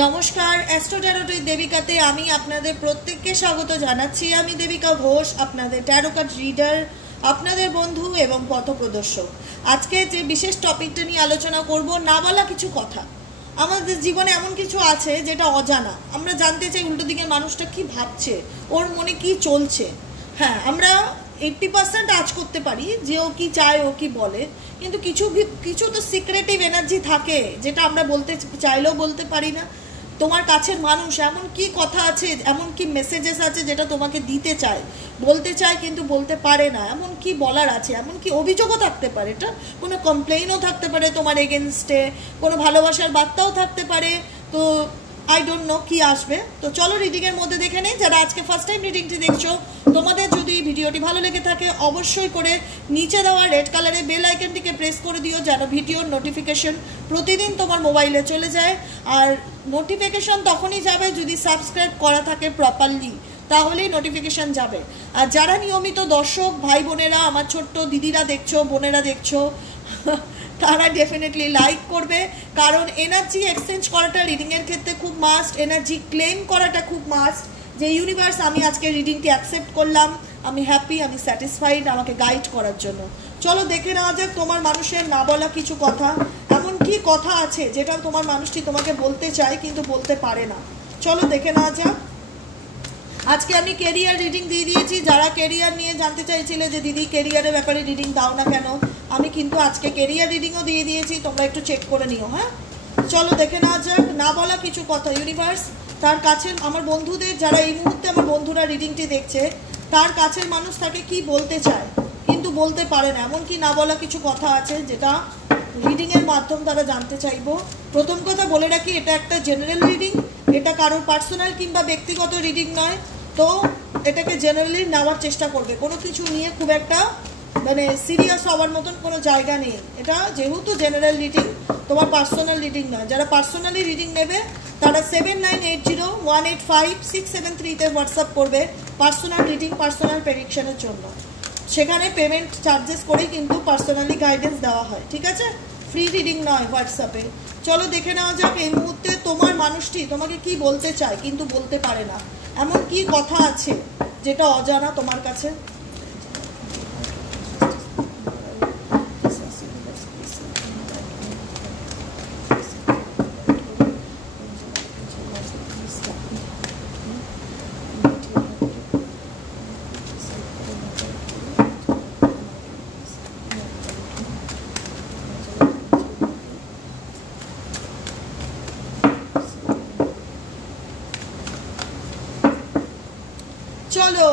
নমস্কার, astro tarot দেবিকাতে আমি আপনাদের প্রত্যেককে স্বাগত জানাচ্ছি। আমি দেবিকা ঘোষ, আপনাদের ট্যারো কার্ড রিডার, আপনাদের বন্ধু এবং পথপ্রদর্শক। আজকে যে বিশেষ টপিকটা নিয়ে আলোচনা করব, না বলা কিছু কথা। আমাদের জীবনে এমন কিছু আছে যেটা অজানা, আমরা জানতে চাই উল্টো দিকের মানুষটা কি ভাবছে, ওর মনে কি চলছে। হ্যাঁ, আমরা 80% আজ করতে পারি যে ও কি চায়, ও কি বলে, কিন্তু কিছু কিছু তো সিক্রেটিভ এনার্জি থাকে যেটা আমরা বলতে চাইলেও বলতে পারি না। তোমার কাছের মানুষ এমন কি কথা আছে, এমন কি মেসেজেস আছে যেটা তোমাকে দিতে চায়, বলতে চায় কিন্তু বলতে পারে না। এমন কি বলার আছে, এমন কি অভিযোগও থাকতে পারে, এটা কোনো কমপ্লেইনও থাকতে পারে তোমার এগেনস্টে, কোনো ভালোবাসার বার্তাও থাকতে পারে। তো আই ডোন্ট নো কি আসবে। তো চলো রিডিংয়ের মধ্যে দেখে নেই। যারা আজকে ফার্স্ট টাইম রিডিংটি দেখছো, তোমাদের যদি ভিডিওটি ভালো লেগে থাকে অবশ্যই করে নিচে দেওয়া রেড কালারের বেল আইকনটিকে প্রেস করে দিও, যেন ভিডিওর নোটিফিকেশন প্রতিদিন তোমার মোবাইলে চলে যায়। আর নোটিফিকেশন তখনই যাবে যদি সাবস্ক্রাইব করা থাকে প্রপারলি, তাহলেই নোটিফিকেশন যাবে। আর যারা নিয়মিত দর্শক ভাই বোনেরা, আমার ছোট্ট দিদিরা দেখছো, বোনেরা দেখছো, তারা ডেফিনেটলি লাইক করবে, কারণ এনার্জি এক্সচেঞ্জ করাটা রিডিংয়ের ক্ষেত্রে খুব মাস্ট, এনার্জি ক্লেম করাটা খুব মাস্ট। যে ইউনিভার্স, আমি আজকে রিডিংটি অ্যাকসেপ্ট করলাম, আমি হ্যাপি, আমি স্যাটিসফাইড আমাকে গাইড করার জন্য। চলো দেখে নেওয়া যাক তোমার মানুষের না বলা কিছু কথা। এমন কি কথা আছে যেটা তোমার মানুষটি তোমাকে বলতে চায় কিন্তু বলতে পারে না। চলো দেখে নেওয়া যাক। আজকে আমি কেরিয়ার রিডিং দিয়ে দিয়েছি। যারা কেরিয়ার নিয়ে জানতে চাইছিলে যে দিদি কেরিয়ারের ব্যাপারে রিডিং দাও না কেন, আমি কিন্তু আজকে কেরিয়ার রিডিংও দিয়ে দিয়েছি, তোমরা একটু চেক করে নিও। হ্যাঁ, চলো দেখে নেওয়া যাক না বলা কিছু কথা। ইউনিভার্স তার কাছের আমার বন্ধুদের, যারা এই মুহূর্তে আমার বন্ধুরা রিডিংটি দেখছে, তার কাছের মানুষ তাকে কি বলতে চায় কিন্তু বলতে পারে না, এমন কি না বলা কিছু কথা আছে যেটা রিডিংয়ের মাধ্যমে তারা জানতে চাইবো। প্রথম কথা বলে রাখি, এটা একটা জেনারেল রিডিং, এটা কারোর পার্সোনাল কিংবা ব্যক্তিগত রিডিং নয়। তো এটাকে জেনারেলি নেওয়ার চেষ্টা করবে, কোনো কিছু নিয়ে খুব একটা মানে সিরিয়াস হওয়ার মতন কোনো জায়গা নেই। এটা যেহেতু জেনারেল রিডিং, তোমার পার্সোনাল রিডিং নয়। যারা পার্সোনালি রিডিং নেবে তারা 7980185673 হোয়াটসঅ্যাপ করবে পার্সোনাল রিডিং, পার্সোনাল প্রেডিকশনের জন্য। সেখানে পেমেন্ট চার্জেস করেই কিন্তু পার্সোনালি গাইডেন্স দেওয়া হয়, ঠিক আছে? ফ্রি রিডিং নয় হোয়াটসঅ্যাপে। চলো দেখে নেওয়া যাক এই মুহূর্তে তোমার মানুষটি তোমাকে কি বলতে চায় কিন্তু বলতে পারে না। এমন কি কথা আছে যেটা অজানা তোমার কাছে। চলো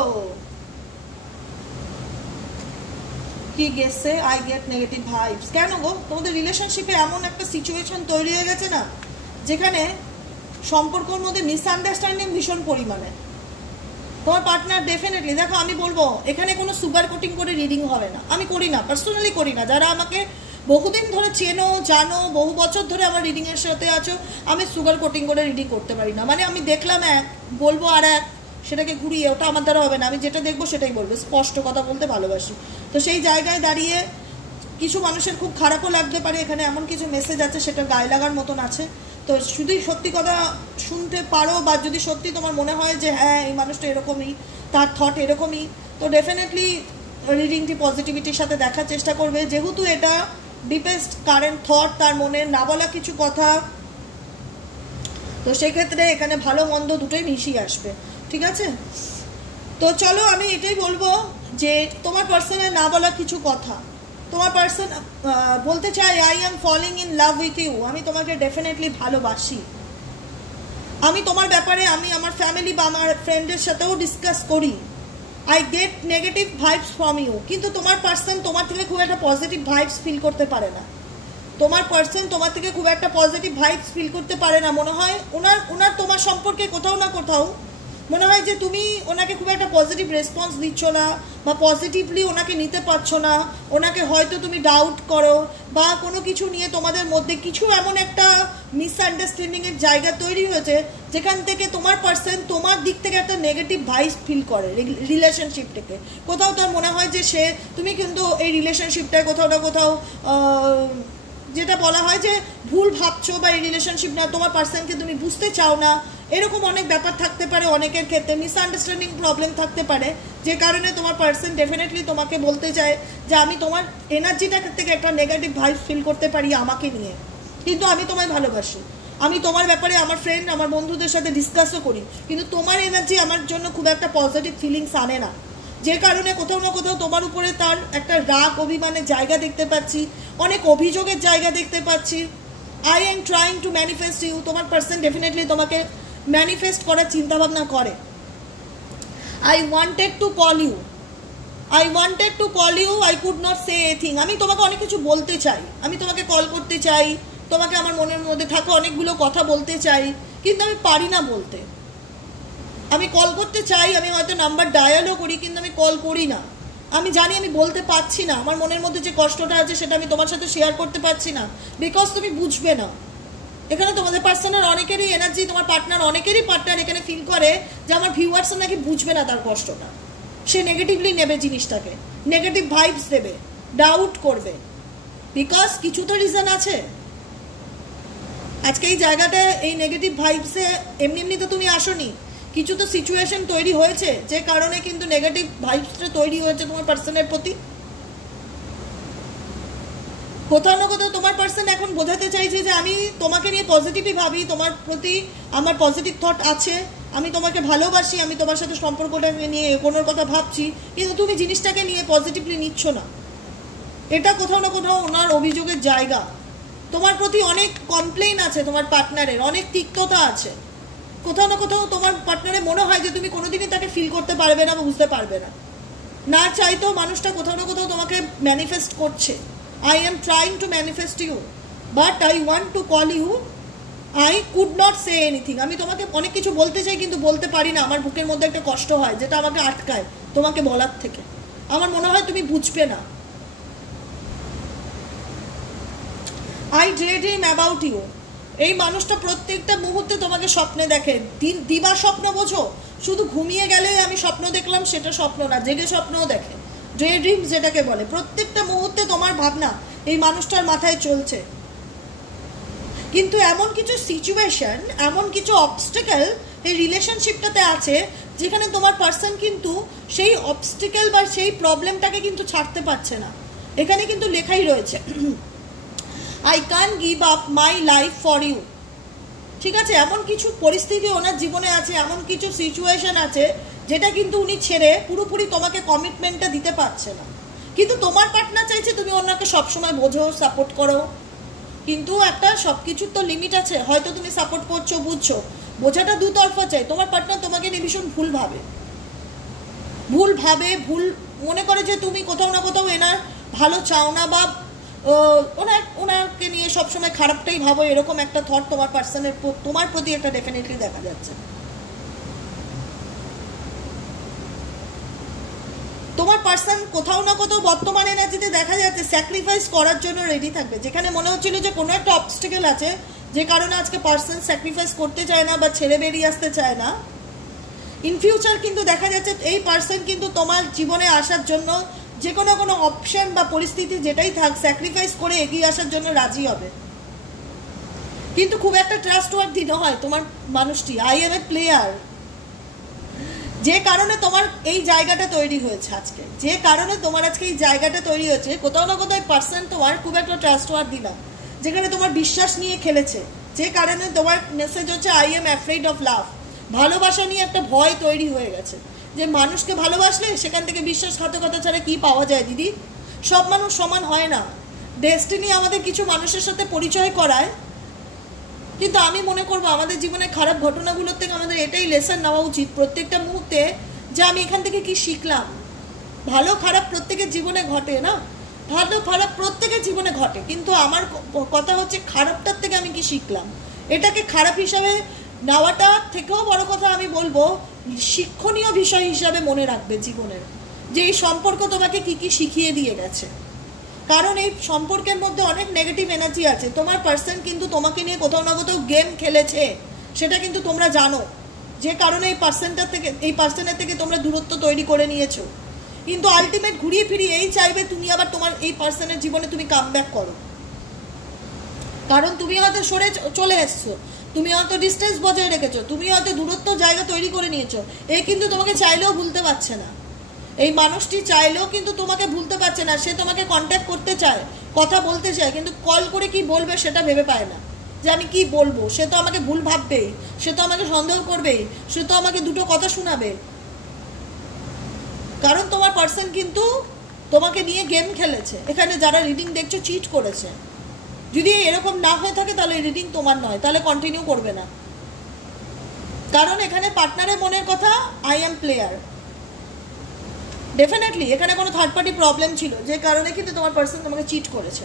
কি গেছে, আই গেট নেগেটিভ ভাইবস। কেন গো? তোমাদের রিলেশনশিপে এমন একটা সিচুয়েশন তৈরি হয়ে গেছে না, যেখানে সম্পর্কের মধ্যে মিসআন্ডারস্ট্যান্ডিং ভীষণ পরিমাণে। তোমার পার্টনার ডেফিনেটলি, দেখো আমি বলবো এখানে কোনো সুগার কোটিং করে রিডিং হবে না, আমি করি না, পার্সোনালি করি না। যারা আমাকে বহুদিন ধরে চেনো, জানো, বহু বছর ধরে আমার রিডিংয়ের সাথে আছো, আমি সুগার কোটিং করে রিডিং করতে পারি না। মানে আমি দেখলাম এক, বলবো আর এক, সেটাকে ঘুরিয়ে, ওটা আমার দ্বারা হবে না। আমি যেটা দেখবো সেটাই বলবো, স্পষ্ট কথা বলতে ভালোবাসি। তো সেই জায়গায় দাঁড়িয়ে কিছু মানুষের খুব খারাপও লাগতে পারে, এখানে এমন কিছু মেসেজ আছে সেটা গায়ে লাগার মতন আছে। তো শুধু সত্যি কথা শুনতে পারো, বা যদি সত্যি তোমার মনে হয় যে হ্যাঁ এই মানুষটা এরকমই, তার থট এরকমই, তো ডেফিনেটলি রিডিংটি পজিটিভিটির সাথে দেখার চেষ্টা করবে। যেহেতু এটা ডিপেস্ট কারেন্ট থট, তার মনে না বলা কিছু কথা, তো সেক্ষেত্রে এখানে ভালো মন্দ দুটোই মিশিয়ে আসবে, ঠিক আছে? তো চলো আমি এটাই বলবো যে তোমার পার্সনের না বলা কিছু কথা। তোমার পার্সন বলতে চাই, I am falling in love with you, আমি তোমাকে ডেফিনেটলি ভালোবাসি। আমি তোমার ব্যাপারে আমি আমার ফ্যামিলি বা আমার ফ্রেন্ডের সাথেও ডিসকাস করি। I get negative vibes from you, কিন্তু তোমার পার্সন তোমার থেকে খুব একটা পজিটিভ ভাইবস ফিল করতে পারে না। তোমার পার্সন তোমার থেকে খুব একটা পজিটিভ ভাইবস ফিল করতে পারে না। মনে হয় ওনার তোমার সম্পর্কে কোথাও না কোথাও মনে হয় যে তুমি ওনাকে খুব একটা পজিটিভ রেসপন্স দিচ্ছ না, বা পজিটিভলি ওনাকে নিতে পারছো না। ওনাকে হয়তো তুমি ডাউট করো, বা কোনো কিছু নিয়ে তোমাদের মধ্যে কিছু এমন একটা মিসআন্ডারস্ট্যান্ডিংয়ের জায়গা তৈরি হয়েছে যেখান থেকে তোমার পার্সন তোমার দিক থেকে একটা নেগেটিভ ভাইবস ফিল করে রিলেশনশিপ থেকে। কোথাও তার মনে হয় যে তুমি কিন্তু এই রিলেশনশিপটায় কোথাও না কোথাও যেটা বলা হয় যে ভুল ভাবছো বা এই রিলেশনশিপ না, তোমার পার্সনকে তুমি বুঝতে চাও না, এরকম অনেক ব্যাপার থাকতে পারে। অনেকের ক্ষেত্রে মিসআন্ডারস্ট্যান্ডিং প্রবলেম থাকতে পারে, যে কারণে তোমার পার্সন ডেফিনেটলি তোমাকে বলতে চায় যে আমি তোমার এনার্জিটা থেকে একটা নেগেটিভ ভাইব ফিল করতে পারি আমাকে নিয়ে, কিন্তু আমি তোমায় ভালোবাসি, আমি তোমার ব্যাপারে আমার ফ্রেন্ড আমার বন্ধুদের সাথে ডিসকাসও করি, কিন্তু তোমার এনার্জি আমার জন্য খুব একটা পজিটিভ ফিলিংস আনে না, যে কারণে কোথাও না কোথাও তোমার উপরে তার একটা রাগ অভিমানের জায়গা দেখতে পাচ্ছি, অনেক অভিযোগের জায়গা দেখতে পাচ্ছি। I am trying to manifest you, তোমার পার্সন ডেফিনেটলি তোমাকে ম্যানিফেস্ট করার চিন্তাভাবনা করে। I wanted to call you, I wanted to call you, I could not say anything, আমি তোমাকে অনেক কিছু বলতে চাই, আমি তোমাকে কল করতে চাই, তোমাকে আমার মনের মধ্যে থাকা অনেকগুলো কথা বলতে চাই, কিন্তু আমি পারি না বলতে। আমি কল করতে চাই, আমি হয়তো নাম্বার ডায়ালও করি, কিন্তু আমি কল করি না। আমি জানি আমি বলতে পারছি না, আমার মনের মধ্যে যে কষ্টটা আছে সেটা আমি তোমার সাথে শেয়ার করতে পারছি না, বিকজ তুমি বুঝবে না। এখানে তোমাদের পার্সনের অনেকেরই এনার্জি, তোমার পার্টনার অনেকেরই পার্টনার এখানে ফিল করে যে আমার ভিউয়ার্স নাকি বুঝবে না তার কষ্টটা, সে নেগেটিভলি নেবে জিনিসটাকে, নেগেটিভ ভাইবস দেবে, ডাউট করবে, বিকজ কিছু তো রিজন আছে। আজকে এই জায়গাটা, এই নেগেটিভ ভাইবসে এমনি এমনি তো তুমি আসোনি, কিছু তো সিচুয়েশন তৈরি হয়েছে যে কারণে কিন্তু নেগেটিভ ভাইবসটা তৈরি হয়েছে তোমার পার্সনের প্রতি। কোথাও না কোথাও তোমার পার্সন এখন বোঝাতে চাইছে যে আমি তোমাকে নিয়ে পজিটিভই ভাবি, তোমার প্রতি আমার পজিটিভ থট আছে, আমি তোমাকে ভালোবাসি, আমি তোমার সাথে সম্পর্কটাকে নিয়ে এগোনোর কথা ভাবছি, কিন্তু তুমি জিনিসটাকে নিয়ে পজিটিভলি নিচ্ছ না। এটা কোথাও না কোথাও ওনার অভিযোগের জায়গা। তোমার প্রতি অনেক কমপ্লেইন আছে, তোমার পার্টনারের অনেক তিক্ততা আছে, কোথাও না কোথাও তোমার পার্টনারের মনে হয় যে তুমি কোনোদিনই তাকে ফিল করতে পারবে না বা বুঝতে পারবে না, না চাইতেও মানুষটা কোথাও না কোথাও তোমাকে ম্যানিফেস্ট করছে। I am trying to manifest you, but I want to call you. I could not say anything. আমি তোমাকে অনেক কিছু বলতে চাই কিন্তু বলতে পারি না, আমার বুকের মধ্যে একটা কষ্ট হয় যেটা আমাকে আটকায় তোমাকে বলার থেকে, আমার মনে হয় তুমি বুঝবে না। I daydream about you. এই মানুষটা প্রত্যেকটা মুহূর্তে তোমাকে স্বপ্নে দেখে, দিবা স্বপ্ন বোঝো, শুধু ঘুমিয়ে গেলে আমি স্বপ্ন দেখলাম সেটা স্বপ্ন না, জেগে স্বপ্নও দেখে, ডে ড্রিম যেটাকে বলে। প্রত্যেকটা মুহূর্তে তোমার ভাবনা এই মানুষটার মাথায় চলছে, কিন্তু এমন কিছু সিচুয়েশন, এমন কিছু অবস্টেকেল এই রিলেশনশিপটাতে আছে যেখানে তোমার পার্সন কিন্তু সেই অবস্টেকেল বা সেই প্রবলেমটাকে কিন্তু ছাড়তে পারছে না। এখানে কিন্তু লেখাই রয়েছে I can give up my life for you. ঠিক আছে, এমন কিছু পরিস্থিতি ওনার জীবনে আছে, এমন কিছু সিচুয়েশন আছে যেটা কিন্তু উনি ছেড়ে পুরোপুরি তোমাকে কমিটমেন্টটা দিতে পারছে না, কিন্তু তোমার পার্টনার চাইছে তুমি ওনাকে সবসময় বোঝো, সাপোর্ট করো, কিন্তু একটা সব কিছুর তো লিমিট আছে। হয়তো তুমি সাপোর্ট করছো, বুঝছো, বোঝাটা দুতরফা চাই। তোমার পার্টনার তোমাকে নিয়ে ভীষণ ভুল ভুল মনে করে যে তুমি কোথাও না কোথাও এনার ভালো চাও না, বা ওনাকে নিয়ে সবসময় খারাপটাই ভাবো, এরকম একটা থট তোমার পার্সনের তোমার প্রতি একটা ডেফিনেটলি দেখা যাচ্ছে। তোমার পার্সন কোথাও না কোথাও বর্তমান এনার্জিতে দেখা যাচ্ছে স্যাক্রিফাইস করার জন্য রেডি থাকবে, যেখানে মনে হচ্ছিল যে কোনো একটা অবস্টেকেল আছে যে কারণে আজকে পার্সন স্যাক্রিফাইস করতে চায় না বা ছেড়ে বেরিয়ে আসতে চায় না। ইন ফিউচার কিন্তু দেখা যাচ্ছে এই পার্সন কিন্তু তোমার জীবনে আসার জন্য যে কোনো অপশন বা পরিস্থিতি যেটাই থাক স্যাক্রিফাইস করে এগিয়ে আসার জন্য রাজি হবে, কিন্তু খুব একটা ট্রাস্টওয়ার্দি নয় তোমার মানুষটি। আই এম এ প্লেয়ার, যে কারণে তোমার এই জায়গাটা তৈরি হয়েছে আজকে, যে কারণে তোমার আজকে এই জায়গাটা তৈরি হয়েছে, কোথাও না কোথাও পার্সন তোমার খুব একটা ট্রাস্টওয়ার্দি না, যেখানে তোমার বিশ্বাস নিয়ে খেলেছে, যে কারণে তোমার মেসেজ হচ্ছে I am afraid of love. ভালোবাসা নিয়ে একটা ভয় তৈরি হয়ে গেছে, যে মানুষকে ভালোবাসলে সেখান থেকে বিশ্বাসঘাতকতা ছাড়া কি পাওয়া যায় দিদি? সব মানুষ সমান হয় না, ডেস্টিনি আমাদের কিছু মানুষের সাথে পরিচয় করায়, কিন্তু আমি মনে করবো আমাদের জীবনে খারাপ ঘটনাগুলোর থেকে আমাদের এটাই লেসন নেওয়া উচিত প্রত্যেকটা মুহূর্তে, যে আমি এখান থেকে কি শিখলাম। ভালো খারাপ প্রত্যেকের জীবনে ঘটে না, ভালো খারাপ প্রত্যেকের জীবনে ঘটে, কিন্তু আমার কথা হচ্ছে খারাপটার থেকে আমি কি শিখলাম। এটাকে খারাপ হিসাবে নেওয়াটা থেকেও বড় কথা আমি বলবো শিক্ষণীয় বিষয় হিসাবে মনে রাখবে জীবনের, যে এই সম্পর্ক তোমাকে কি কি শিখিয়ে দিয়ে গেছে। কারণ এই সম্পর্কের মধ্যে অনেক নেগেটিভ এনার্জি আছে, তোমার পার্সন কিন্তু তোমাকে নিয়ে কোথাও না কোথাও গেম খেলেছে, সেটা কিন্তু তোমরা জানো, যে কারণে এই পার্সনের থেকে তোমরা দূরত্ব তৈরি করে নিয়েছো, কিন্তু আলটিমেট ঘুরিয়ে ফিরিয়ে এই চাইবে তুমি আবার তোমার এই পার্সনের জীবনে তুমি কামব্যাক করো। কারণ তুমি হয়তো সরে চলে এসছো, তুমি হয়তো ডিস্টেন্স বজায় রেখেছো, তুমি হয়তো দূরত্ব জায়গা তৈরি করে নিয়েছো। এ কিন্তু তোমাকে চাইলেও ভুলতে পারছে না, এই মানুষটি চাইলেও কিন্তু তোমাকে ভুলতে পারছে না। সে তোমাকে কন্ট্যাক্ট করতে চায়, কথা বলতে চায়, কিন্তু কল করে কি বলবে সেটা ভেবে পায় না যে আমি কি বলবো। সে তো আমাকে ভুল ভাববেই, সে তো আমাকে সন্দেহ করবেই, সে তো আমাকে দুটো কথা শোনাবে। কারণ তোমার পার্সন কিন্তু তোমাকে নিয়ে গেম খেলেছে। এখানে যারা রিডিং দেখছো চিট করেছে। যদি এরকম না হয়ে থাকে তাহলে রিডিং তোমার নয়, তাহলে কন্টিনিউ করবে না। কারণ এখানে পার্টনারের মনের কথা আই এম প্লেয়ার। ডেফিনেটলি এখানে কোনো থার্ড পার্টি প্রবলেম ছিল, যে কারণে কিন্তু তোমার পার্সন তোমাকে চিট করেছে।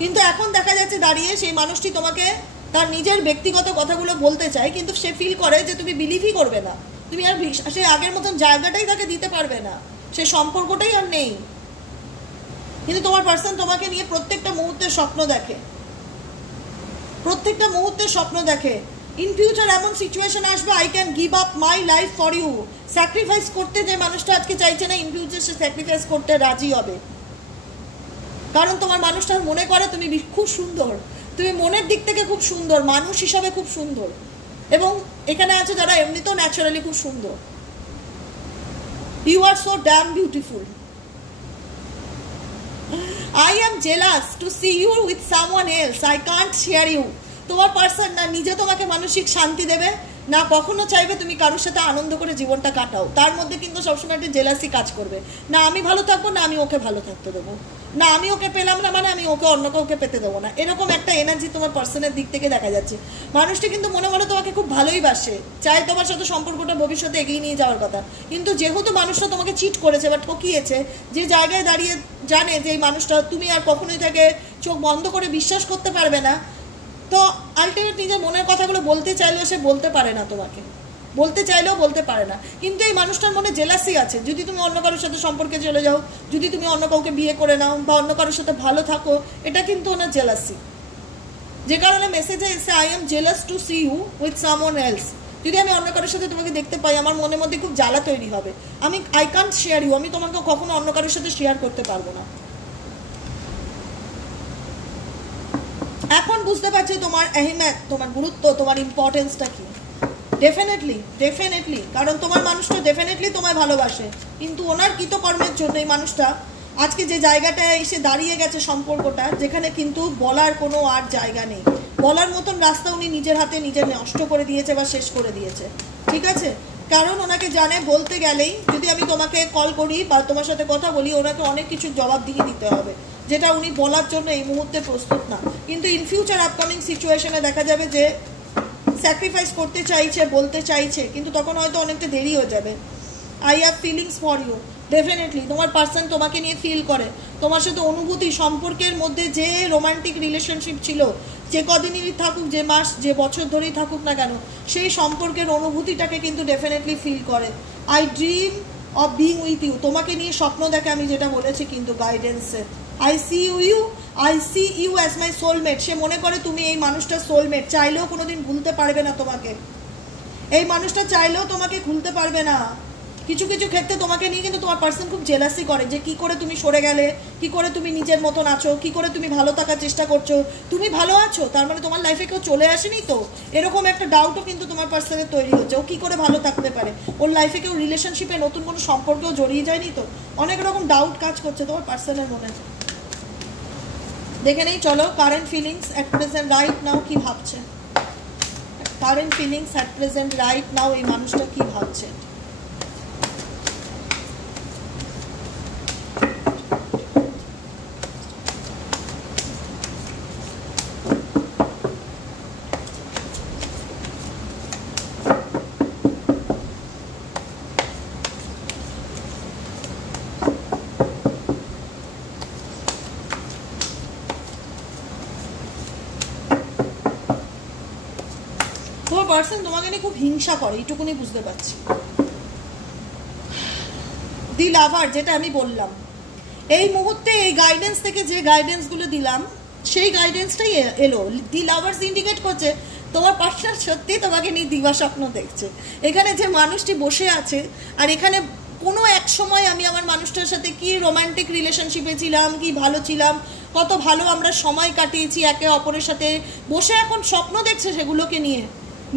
কিন্তু এখন দেখা যাচ্ছে দাঁড়িয়ে সেই মানুষটি তোমাকে তার নিজের ব্যক্তিগত কথাগুলো বলতে চায়, কিন্তু সে ফিল করে যে তুমি বিলিভই করবে না, তুমি আর সে আগের মতন জায়গাটাই তাকে দিতে পারবে না, সে সম্পর্কটাই আর নেই। কিন্তু তোমার পার্সন তোমাকে নিয়ে প্রত্যেকটা মুহূর্তের স্বপ্ন দেখে, প্রত্যেকটা মুহূর্তের স্বপ্ন দেখে। ইন ফিউচার এমন সিচুয়েশন আসবে I can give up my life for you. Sacrifice করতে যে মানুষটা আজকে চাইছে না, ইন ফিউচার সে স্যাক্রিফাইস করতে রাজি হবে। কারণ তোমার মানুষটা মনে করে তুমি খুব সুন্দর, তুমি মনের দিক থেকে খুব সুন্দর, মানুষ হিসাবে খুব সুন্দর, এবং এখানে আছে যারা এমনিতেও ন্যাচারালি খুব সুন্দর। You are so damn beautiful. I am jealous to see you with someone else. I can't share you. তোমার পার্সন না নিজে তোমাকে মানসিক শান্তি দেবে, না কখনো চাইবে তুমি কারোর সাথে আনন্দ করে জীবনটা কাটাও। তার মধ্যে কিন্তু সবসময় একটা জেলাসি কাজ করবে, না আমি ভালো থাকবো, না আমি ওকে ভালো থাকতে দেবো, না আমি ওকে পেলাম না মানে আমি ওকে অন্য কাউকে পেতে দেবো না। এরকম একটা এনার্জি তোমার পার্সনের দিক থেকে দেখা যাচ্ছে। মানুষটি কিন্তু মনে মনে তোমাকে খুব ভালোই বাসে, চায় তোমার সাথে সম্পর্কটা ভবিষ্যতে এগিয়ে নিয়ে যাওয়ার কথা। কিন্তু যেহেতু মানুষটা তোমাকে চিট করেছে বা ঠকিয়েছে, যে জায়গায় দাঁড়িয়ে জানে যে এই মানুষটা তুমি আর কখনোই তাকে চোখ বন্ধ করে বিশ্বাস করতে পারবে না, তো আলটিমেট নিজের মনের কথাগুলো বলতে চাইলেও সে বলতে পারে না, তোমাকে বলতে চাইলেও বলতে পারে না। কিন্তু এই মানুষটার মনে জেলাসি আছে। যদি তুমি অন্য কারোর সাথে সম্পর্কে চলে যাও, যদি তুমি অন্য কাউকে বিয়ে করে নাও বা অন্য কারোর সাথে ভালো থাকো, এটা কিন্তু ওনার জেলাসি। যে কারণে মেসেজে এসে I am jealous to see you with someone else. যদি আমি অন্য কারোর সাথে তোমাকে দেখতে পাই, আমার মনের মধ্যে খুব জ্বালা তৈরি হবে। আই কান্ট শেয়ার ইউ, আমি তোমাকে কখনো অন্য কারোর সাথে শেয়ার করতে পারবো না। এখন বুঝতে পারছি তোমার আহমিয়ত, তোমার গুরুত্ব, তোমার ইম্পর্টেন্সটা কি। ডেফিনেটলি কারণ তোমার মানুষটা ডেফিনেটলি তোমায় ভালোবাসে, কিন্তু ওনার কৃতকর্মের জন্য এই মানুষটা আজকে যে জায়গাটায় এসে দাঁড়িয়ে গেছে সম্পর্কটা, যেখানে কিন্তু বলার কোনো আর জায়গা নেই। বলার মতন রাস্তা উনি নিজের হাতে নিজে নষ্ট করে দিয়েছে বা শেষ করে দিয়েছে। ঠিক আছে, কারণ ওনাকে জানে বলতে গেলেই যদি আমি তোমাকে কল করি বা তোমার সাথে কথা বলি, ওনাকে অনেক কিছু জবাব দিয়ে দিতে হবে, যেটা উনি বলার জন্য এই মুহূর্তে প্রস্তুত না। কিন্তু ইন ফিউচার আপকামিং সিচুয়েশনে দেখা যাবে যে স্যাক্রিফাইস করতে চাইছে, বলতে চাইছে, কিন্তু তখন হয়তো অনেকটা দেরি হয়ে যাবে। I have feelings for you. Definitely তোমার পার্সন তোমাকে নিয়ে ফিল করে, তোমার সাথে অনুভূতি, সম্পর্কের মধ্যে যে রোমান্টিক রিলেশনশিপ ছিল, যে কদিনই থাকুক, যে মাস, যে বছর ধরেই থাকুক না কেন, সেই সম্পর্কের অনুভূতিটাকে কিন্তু ডেফিনেটলি ফিল করে। I dream of being with you, তোমাকে নিয়ে স্বপ্ন দেখে, আমি যেটা বলেছি কিন্তু গাইডেন্সে। I see you as my soulmate. সে মনে করে তুমি এই মানুষটার সোলমেট, চাইলেও কোনোদিন ভুলতে পারবে না তোমাকে। এই মানুষটা চাইলেও তোমাকে ভুলতে পারবে না। কিছু কিছু ক্ষেত্রে তোমাকে নিয়ে কিন্তু তোমার পার্সন খুব জেলাসি করে, যে কি করে তুমি সরে গেলে, কি করে তুমি নিজের মতন আছো, কি করে তুমি ভালো থাকার চেষ্টা করছো। তুমি ভালো আছো তার মানে তোমার লাইফে কেউ চলে আসেনি তো, এরকম একটা ডাউটও কিন্তু তোমার পার্সনের তৈরি হচ্ছে। ও কি করে ভালো থাকতে পারে, ওর লাইফে কেউ রিলেশনশিপে নতুন কোনো সম্পর্কেও জড়িয়ে যায়নি তো, অনেক রকম ডাউট কাজ করছে তোমার পার্সনের মনে। দেখে নেই চলো current feelings at present right now কি ভাবছে। Current feelings at present right now এই মানুষটা কি ভাবছে। তোমার পার্সন তোমাকে নিয়ে খুব হিংসা করে, এইটুকুনি বুঝতে পারছি। দি লাভার, যেটা আমি বললাম এই মুহূর্তে এই গাইডেন্স থেকে যে গাইডেন্সগুলো দিলাম সেই গাইডেন্সটাই এলো। দি লাভার্স ইন্ডিকেট করছে তোমার পার্সন সত্যি তোমাকে নিয়ে দিবা স্বপ্ন দেখছে। এখানে যে মানুষটি বসে আছে আর এখানে কোনো এক সময় আমি আমার মানুষটার সাথে কি রোম্যান্টিক রিলেশনশিপে ছিলাম, কি ভালো ছিলাম, কত ভালো আমরা সময় কাটিয়েছি একে অপরের সাথে, বসে এখন স্বপ্ন দেখছে সেগুলোকে নিয়ে,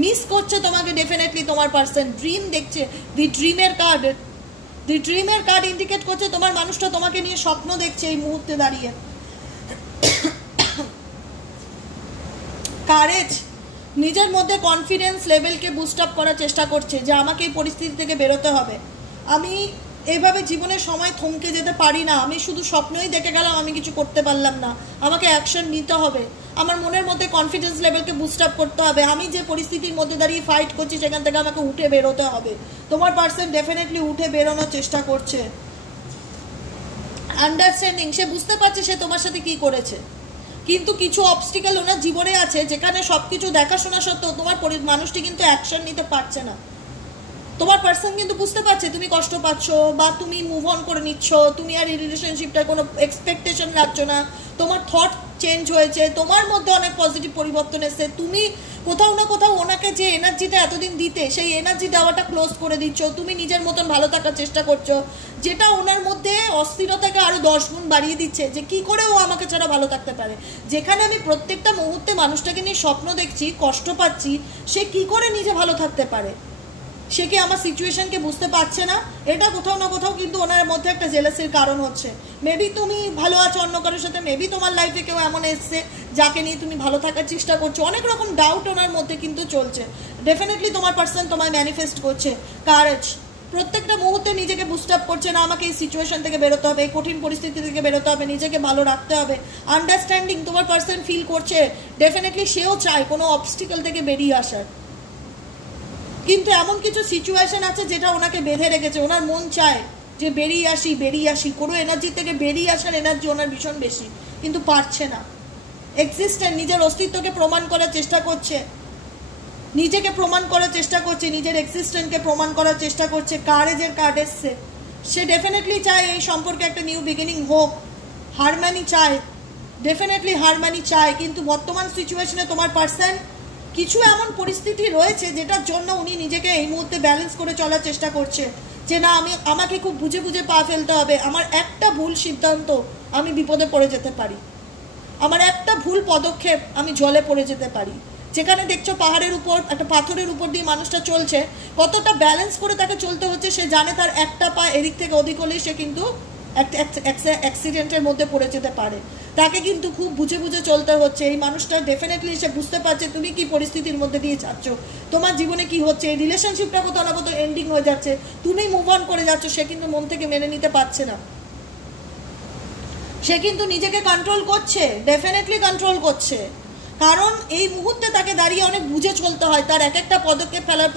মিস করছে তোমাকে ডেফিনেটলি তোমার পার্সন, ড্রিম দেখছে। দি ড্রিমের কার্ড ইন্ডিকেট করছে তোমার মানুষটা তোমাকে নিয়ে স্বপ্ন দেখছে এই মুহূর্তে দাঁড়িয়ে। কারেজ, নিজের মধ্যে কনফিডেন্স লেভেলকে বুস্ট আপ করার চেষ্টা করছে যে আমাকে এই পরিস্থিতি থেকে বেরোতে হবে, আমি এইভাবে জীবনের সময় থমকে যেতে পারি না, আমি শুধু স্বপ্নই দেখে গেলাম, আমি কিছু করতে পারলাম না, আমাকে অ্যাকশন নিতে হবে, আমার মনের মধ্যে কনফিডেন্স লেভেলকে বুস্ট আপ করতে হবে, আমি যে পরিস্থিতির মধ্যে দাঁড়িয়ে ফাইট করছি সেখান থেকে আমাকে উঠে বেরোতে হবে। তোমার পার্সন ডেফিনেটলি উঠে বেরোনোর চেষ্টা করছে। আন্ডারস্ট্যান্ডিং, সে বুঝতে পারছে সে তোমার সাথে কি করেছে, কিন্তু কিছু অবস্টিকেল ওনার জীবনে আছে যেখানে সব কিছু দেখাশোনা সত্ত্বেও তোমার মানুষটি কিন্তু অ্যাকশন নিতে পারছে না। তোমার পার্সন কিন্তু বুঝতে পারছে তুমি কষ্ট পাচ্ছ বা তুমি মুভ অন করে নিচ্ছ, তুমি আর এই রিলেশনশিপটার কোনো এক্সপেকটেশন রাখছো না, তোমার থট চেঞ্জ হয়েছে, তোমার মধ্যে অনেক পজিটিভ পরিবর্তন এসেছে, তুমি কোথাও না কোথাও ওনাকে যে এনার্জিটা এতদিন দিতে সেই এনার্জি দেওয়াটা ক্লোজ করে দিচ্ছ, তুমি নিজের মতন ভালো থাকার চেষ্টা করছো, যেটা ওনার মধ্যে অস্থিরতাকে আরও 10 গুণ বাড়িয়ে দিচ্ছে যে কি করে ও আমাকে ছাড়া ভালো থাকতে পারে। যেখানে আমি প্রত্যেকটা মুহূর্তে মানুষটাকে নিয়ে স্বপ্ন দেখছি, কষ্ট পাচ্ছি, সে কি করে নিজে ভালো থাকতে পারে, সে কি আমার সিচুয়েশনকে বুঝতে পারছে না, এটা কোথাও না কোথাও কিন্তু ওনার মধ্যে একটা জেলাসির কারণ হচ্ছে। মেবি তুমি ভালো আছো অন্য কারোর সাথে, মেবি তোমার লাইফে কেউ এমন এসছে যাকে নিয়ে তুমি ভালো থাকার চেষ্টা করছো, অনেক রকম ডাউট ওনার মধ্যে কিন্তু চলছে। ডেফিনেটলি তোমার পার্সন তোমায় ম্যানিফেস্ট করছে কারেজ, প্রত্যেকটা মুহূর্তে নিজেকে বুস্ট আপ করছে না, আমাকে এই সিচুয়েশন থেকে বেরোতে হবে, এই কঠিন পরিস্থিতি থেকে বেরোতে হবে, নিজেকে ভালো রাখতে হবে। আন্ডারস্ট্যান্ডিং, তোমার পার্সন ফিল করছে ডেফিনেটলি সেও চায় কোনো অবস্টিকেল থেকে বেরিয়ে আসার, কিন্তু এমন কিছু সিচুয়েশন আছে যেটা ওনাকে বেঁধে রেখেছে, ওনার মন চায় যে বেরিয়ে আসি, কোনো এনার্জি থেকে বেরিয়ে আসার এনার্জি ওনার ভীষণ বেশি, কিন্তু পারছে না। এক্সিস্টেন্ট, নিজের অস্তিত্বকে প্রমাণ করার চেষ্টা করছে, নিজেকে প্রমাণ করার চেষ্টা করছে, নিজের এক্সিস্টেন্টকে প্রমাণ করার চেষ্টা করছে। কারেজের কার্ড এসছে, সে ডেফিনেটলি চায় এই সম্পর্কে একটা নিউ বিগিনিং হোক, হারমানি চায়, ডেফিনেটলি হারমানি চায়, কিন্তু বর্তমান সিচুয়েশনে তোমার পার্সন কিছু এমন পরিস্থিতি রয়েছে যেটার জন্য উনি নিজেকে এই মুহূর্তে ব্যালেন্স করে চলার চেষ্টা করছে যে না, আমাকে খুব বুঝে বুঝে পা ফেলতে হবে, আমার একটা ভুল সিদ্ধান্ত আমি বিপদে পড়ে যেতে পারি, আমার একটা ভুল পদক্ষেপ আমি জলে পড়ে যেতে পারি। যেখানে দেখছো পাহাড়ের উপর একটা পাথরের উপর দিয়ে মানুষটা চলছে, কতটা ব্যালেন্স করে তাকে চলতে হচ্ছে, সে জানে তার একটা পা এদিক থেকে ওদিক হলেই সে কিন্তু একটা অ্যাক্সিডেন্টের মধ্যে পড়ে যেতে পারে, তাকে কিন্তু খুব বুঝে বুঝে চলতে হচ্ছে। এই মানুষটা ডেফিনেটলি সে বুঝতে পারছে তুমি কি পরিস্থিতির মধ্যে দিয়ে যাচ্ছ, তোমার জীবনে কি হচ্ছে, এই রিলেশনশিপটা কোথাও না কোথাও এন্ডিং হয়ে যাচ্ছে, তুমি মুভ অন করে যাচ্ছ, সে কিন্তু মন থেকে মেনে নিতে পারছে না, সে কিন্তু নিজেকে কন্ট্রোল করছে, ডেফিনেটলি কন্ট্রোল করছে, কারণ এই মুহূর্তে তাকে দাঁড়িয়ে অনেক বুঝে চলতে হয়, তার এক একটা পদক্ষেপ ফেলার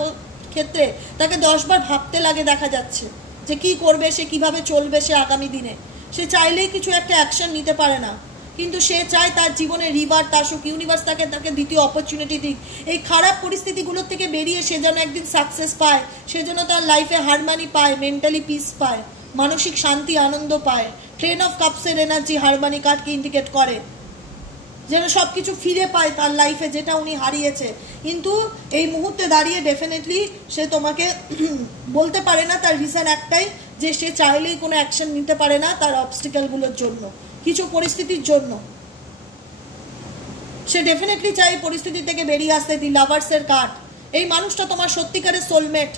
ক্ষেত্রে তাকে 10 বার ভাবতে লাগে, দেখা যাচ্ছে যে কি করবে, সে কিভাবে চলবে সে আগামী দিনে, সে চাইলেই কিছু একটা অ্যাকশন নিতে পারে না, কিন্তু সে চায় তার জীবনে রিভার্ট আসুক, ইউনিভার্স তাকে দ্বিতীয় অপরচুনিটি দিক, এই খারাপ পরিস্থিতিগুলোর থেকে বেরিয়ে সে যেন একদিন সাকসেস পায়, সে যেন তার লাইফে হারমানি পায়, মেন্টালি পিস পায়, মানসিক শান্তি আনন্দ পায়। ট্রেন অফ কাপসের এনার্জি হারমানি কার্ডকে ইন্ডিকেট করে, যেন সব কিছু ফিরে পায় তার লাইফে যেটা উনি হারিয়েছে। কিন্তু এই মুহূর্তে দাঁড়িয়ে ডেফিনেটলি সে তোমাকে বলতে পারে না, তার রিজন একটাই যে সে চাইলেই কোনো অ্যাকশন নিতে পারে না তার অবস্টিকেলগুলোর জন্য, কিছু পরিস্থিতির জন্য। সে ডেফিনেটলি চাই পরিস্থিতি থেকে বেরিয়ে আসতে। দি লাভার্সের কার্ড, এই মানুষটা তোমার সত্যিকারের সোলমেট,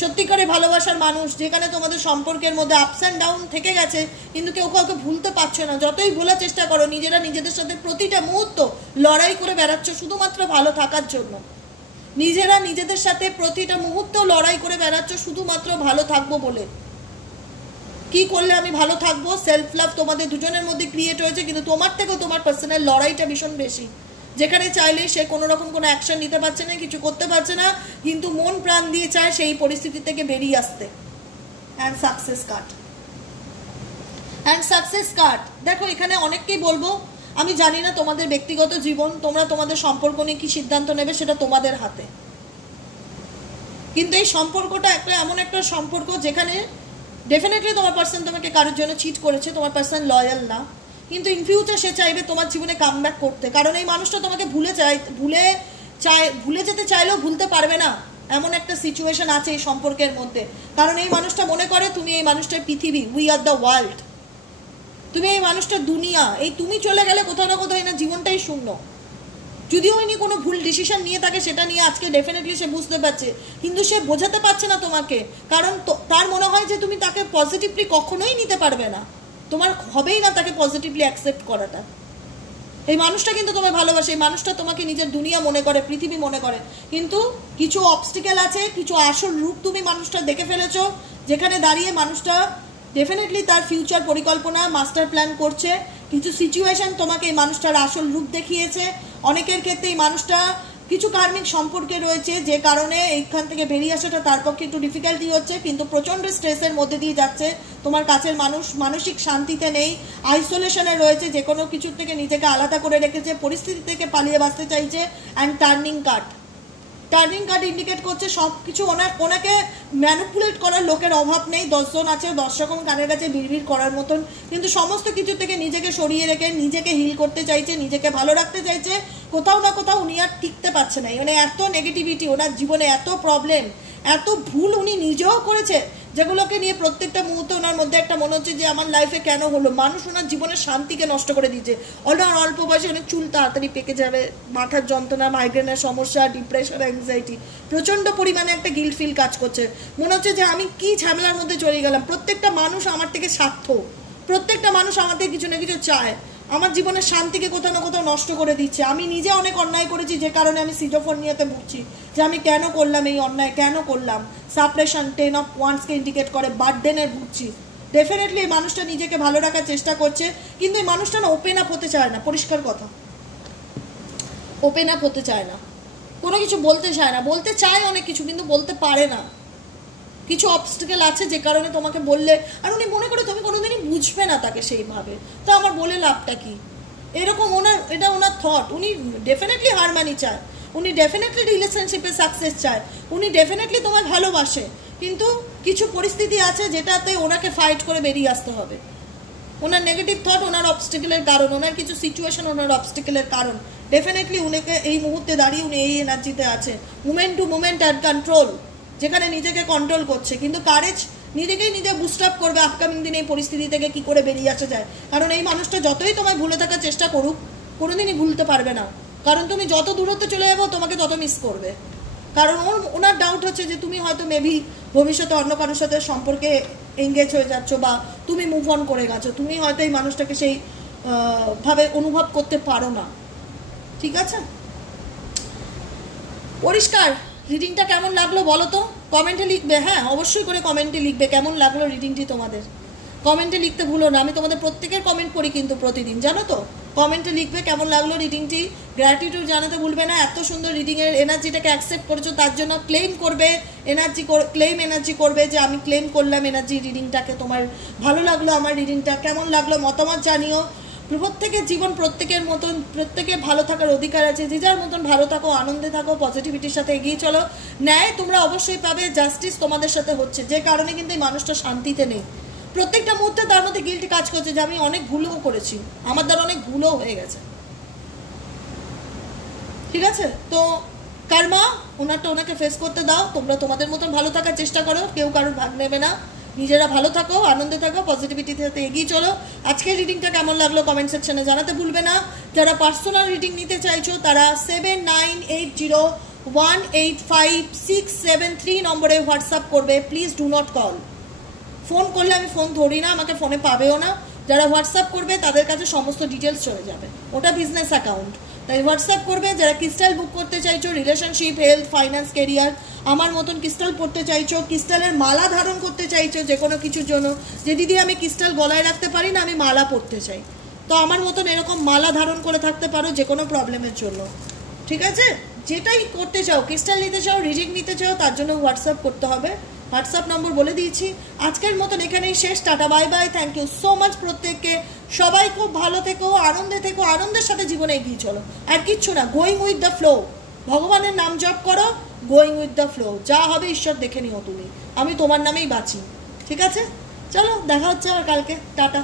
সত্যিকারের ভালোবাসার মানুষ, যেখানে তোমাদের সম্পর্কের মধ্যে আপস অ্যান্ড ডাউন থেকে গেছে, কিন্তু কেউ কাউকে ভুলতে পারছো না, যতই ভোলার চেষ্টা করো নিজেরা নিজেদের সাথে প্রতিটা মুহূর্ত লড়াই করে বেড়াচ্ছ শুধুমাত্র ভালো থাকার জন্য, নিজেরা নিজেদের সাথে প্রতিটা মুহূর্ত লড়াই করে বেড়াচ্ছ শুধুমাত্র ভালো থাকবো বলে। কি করলে আমি ভালো থাকবো, সেলফ লাভ তোমাদের দুজনের মধ্যে ক্রিয়েট হয়েছে, কিন্তু তোমার থেকেও তোমার পার্সোনাল লড়াইটা ভীষণ বেশি, যেখানে চাইলে সে কোনো রকম কোনো অ্যাকশন নিতে পারছে না, কিছু করতে পারছে না, কিন্তু মন প্রাণ দিয়ে চায় সেই পরিস্থিতি থেকে বেরিয়ে আসতে। অ্যান্ড সাকসেস কার্ড, দেখো এখানে অনেককেই বলবো, আমি জানি না তোমাদের ব্যক্তিগত জীবন, তোমরা তোমাদের সম্পর্ক নিয়ে কি সিদ্ধান্ত নেবে সেটা তোমাদের হাতে, কিন্তু এই সম্পর্কটা এমন একটা সম্পর্ক যেখানে ডেফিনেটলি তোমার পার্সন তোমাকে কারোর জন্য চিট করেছে, তোমার পার্সন লয়াল না, কিন্তু ইন ফিউচার সে চাইবে তোমার জীবনে কাম ব্যাক করতে, কারণ এই মানুষটা তোমাকে ভুলে যেতে চাইলেও ভুলতে পারবে না, এমন একটা সিচুয়েশন আছে এই সম্পর্কের মধ্যে, কারণ এই মানুষটা মনে করে তুমি এই মানুষটার পৃথিবী, উই আর দ্য ওয়ার্ল্ড, তুমি এই মানুষটার দুনিয়া, এই তুমি চলে গেলে কোথাও না কোথাও না জীবনটাই শূন্য। যদিও ইনি কোনো ভুল ডিসিশন নিয়ে থাকে সেটা নিয়ে আজকে ডেফিনেটলি সে বুঝতে পারছে, কিন্তু সে বোঝাতে পারছে না তোমাকে, কারণ তার মনে হয় যে তুমি তাকে পজিটিভলি কখনোই নিতে পারবে না, তোমার হবেই না তাকে পজিটিভলি অ্যাকসেপ্ট করাটা। এই মানুষটা কিন্তু তোমায় ভালোবাসে, এই মানুষটা তোমাকে নিজের দুনিয়া মনে করে, পৃথিবী মনে করে, কিন্তু কিছু অবস্টিকেল আছে, কিছু আসল রূপ তুমি মানুষটা দেখে ফেলেছো, যেখানে দাঁড়িয়ে মানুষটা ডেফিনেটলি তার ফিউচার পরিকল্পনা মাস্টার প্ল্যান করছে। কিছু সিচুয়েশন তোমাকে এই মানুষটার আসল রূপ দেখিয়েছে। অনেকের ক্ষেত্রে এই মানুষটা কিছু কার্মিক সম্পর্কে রয়েছে, যে কারণে এইখান থেকে বেরিয়ে আসাটা তার পক্ষে একটু ডিফিকাল্টি হচ্ছে, কিন্তু প্রচণ্ড স্ট্রেসের মধ্যে দিয়ে যাচ্ছে। তোমার কাছের মানুষ মানসিক শান্তিতে নেই, আইসোলেশনে রয়েছে, যে কোনো কিছুর থেকে নিজেকে আলাদা করে রেখেছে, পরিস্থিতি থেকে পালিয়ে বাঁচতে চাইছে। অ্যান্ড টার্নিং কার্ড ইন্ডিকেট করছে সব কিছু ওনাকে ম্যানিপুলেট করার লোকের অভাব নেই। 10 জন আছে, 10 রকম কানের কাছে বিড়বিড় করার মতন, কিন্তু সমস্ত কিছু থেকে নিজেকে সরিয়ে রেখে নিজেকে হিল করতে চাইছে, নিজেকে ভালো রাখতে চাইছে। কোথাও না কোথাও উনি আর টিকতে পারছে না, মানে এত নেগেটিভিটি ওনার জীবনে, এত প্রবলেম, এত ভুল উনি নিজেও করেছে, যেগুলোকে নিয়ে প্রত্যেকটা মুহূর্তে ওনার মধ্যে একটা মনে হচ্ছে যে আমার লাইফে কেন হলো, মানুষ ওনার জীবনের শান্তিকে নষ্ট করে দিচ্ছে। ওনার অল্প বয়সে অনেক চুল তাড়াতাড়ি পেকে যাবে, মাথার যন্ত্রণা, মাইগ্রেনের সমস্যা, ডিপ্রেশন, অ্যাংজাইটি, প্রচণ্ড পরিমাণে একটা গিল্ট ফিল কাজ করছে। মনে হচ্ছে যে আমি কি ঝামেলার মধ্যে চলে গেলাম। প্রত্যেকটা মানুষ আমার থেকে স্বার্থ, প্রত্যেকটা মানুষ আমার থেকে কিছু না কিছু চায়, আমার জীবনের শান্তিকে কোথাও না কোথাও নষ্ট করে দিচ্ছে। আমি নিজে অনেক অন্যায় করেছি, যে কারণে আমি সিজোফ্রেনিয়াতে ভুগছি, যে আমি কেন করলাম এই অন্যায়, কেন করলাম। সাপ্রেশন 10 of wandsকে ইন্ডিকেট করে, বার্ডেনের ভুগছি। ডেফিনেটলি এই মানুষটা নিজেকে ভালো রাখার চেষ্টা করছে, কিন্তু এই মানুষটা না ওপেন আপ হতে চায় না, পরিষ্কার কথা, ওপেন আপ হতে চায় না, কোনো কিছু বলতে চায় না। বলতে চায় অনেক কিছু, কিন্তু বলতে পারে না। কিছু অবস্টিকেল আছে যে কারণে তোমাকে বললে, আর উনি মনে করে তুমি কোনোদিনই বুঝবে না তাকে সেইভাবে, তো আমার বলে লাভটা কি, এরকম এটা ওনার থট। উনি ডেফিনেটলি হারমানি চায়, উনি ডেফিনেটলি রিলেশনশিপে সাকসেস চায়, উনি ডেফিনেটলি তোমায় ভালোবাসে, কিন্তু কিছু পরিস্থিতি আছে যেটাতে ওনাকে ফাইট করে বেরিয়ে আসতে হবে। ওনার নেগেটিভ থট ওনার অবস্টিকেলের কারণ, ওনার কিছু সিচুয়েশন ওনার অবস্টিকেলের কারণ। ডেফিনেটলি উনাকে এই মুহূর্তে দাঁড়িয়ে উনি এই এনার্জিতে আছে, moment to moment and control, যেখানে নিজেকে কন্ট্রোল করছে, কিন্তু কারেজ নিজেকেই নিজে বুস্ট আপ করবে আপকামিং দিনে এই পরিস্থিতি থেকে কি করে বেরিয়ে আসা যায়। কারণ এই মানুষটা যতই তোমায় ভুলে থাকার চেষ্টা করুক, কোনোদিনই ভুলতে পারবে না, কারণ তুমি যত দূরত্বে চলে যাবো তোমাকে তত মিস করবে। কারণ ওনার ডাউট হচ্ছে যে তুমি হয়তো মেবি ভবিষ্যতে অন্য কারোর সাথে সম্পর্কে এঙ্গেজ হয়ে যাচ্ছ, বা তুমি মুভ অন করে গেছো, তুমি হয়তো এই মানুষটাকে সেই ভাবে অনুভব করতে পারো না। ঠিক আছে, পরিষ্কার। রিডিংটা কেমন লাগলো বলো তো, কমেন্টে লিখবে। হ্যাঁ, অবশ্যই করে কমেন্টে লিখবে কেমন লাগলো রিডিংটি তোমাদের, কমেন্টে লিখতে ভুলো না। আমি তোমাদের প্রত্যেকের কমেন্ট পড়ি কিন্তু প্রতিদিন, জানো তো। কমেন্টে লিখবে কেমন লাগলো রিডিংটি, গ্র্যাটিটিউড জানাতে ভুলবে না। এত সুন্দর রিডিংয়ের এনার্জিটাকে অ্যাকসেপ্ট করেছো, তার জন্য ক্লেম করবে এনার্জি করবে যে আমি ক্লেম করলাম এনার্জি রিডিংটাকে। তোমার ভালো লাগলো আমার রিডিংটা, কেমন লাগলো মতামত জানিও। প্রত্যেকের জীবন প্রত্যেকের মতন, প্রত্যেকের ভালো থাকার অধিকার আছে, যে যার মতন ভালো থাকো, আনন্দে থাকো, পজিটিভিটির সাথে এগিয়ে চলো। ন্যায় তোমরা অবশ্যই পাবে, জাস্টিস তোমাদের সাথে হচ্ছে, যে কারণে কিন্তু এই মানুষটা শান্তিতে নেই। প্রত্যেকটা মুহূর্তে তার মধ্যে গিল্টি কাজ করছে যে আমি অনেক ভুলও করেছি, আমার দ্বারা অনেক ভুলও হয়ে গেছে। ঠিক আছে, তো কার্মা ওনাকে ফেস করতে দাও। তোমরা তোমাদের মতন ভালো থাকার চেষ্টা করো, কেউ কারোর ভাগ নেবে না। নিজেরা ভালো থাকো, আনন্দে থাকো, পজিটিভিটির সাথে এগিয়ে চলো। আজকের রিডিংটা কেমন লাগলো কমেন্ট সেকশনে জানাতে ভুলবে না। যারা পার্সোনাল রিডিং নিতে চাইছো তারা 7980185673 নম্বরে হোয়াটসঅ্যাপ করবে। Please do not call. Phone করলে আমি ফোন ধরি না, আমাকে ফোনে পাবেও না। যারা হোয়াটসঅ্যাপ করবে তাদের কাছে সমস্ত ডিটেলস চলে যাবে, ওটা বিজনেস অ্যাকাউন্ট, তাই হোয়াটসঅ্যাপ করবে। যারা ক্রিস্টাল বুক করতে চাইছো, রিলেশনশিপ, হেলথ, ফাইন্যান্স, কেরিয়ার, আমার মতন ক্রিস্টাল পড়তে চাইছো, ক্রিস্টালের মালা ধারণ করতে চাইছো যে কোনো কিছুর জন্য, যে দিদি আমি ক্রিস্টাল গলায় রাখতে পারি না, আমি মালা পড়তে চাই, তো আমার মতন এরকম মালা ধারণ করে থাকতে পারো যে কোনো প্রবলেমের জন্য। ঠিক আছে, যেটাই করতে চাও, ক্রিস্টাল নিতে চাও, রিডিং নিতে চাও, তার জন্য হোয়াটসঅ্যাপ করতে হবে। হোয়াটসঅ্যাপ নম্বর বলে দিয়েছি। আজকের মতন এখানেই শেষ। টাটা, bye bye, thank you so much প্রত্যেককে। সবাই খুব ভালো থেকো, আনন্দে থেকো, আনন্দের সাথে জীবনে এগিয়ে চলো। আর কিচ্ছু না, গোয়িং উইথ দ্য ফ্লো। ভগবানের নাম জপ করো, গোয়িং উইথ দ্য ফ্লো, যা হবে ঈশ্বর দেখে নিও তুমি। আমি তোমার নামেই বাঁচি। ঠিক আছে, চলো দেখা হচ্ছে আবার কালকে। টাটা।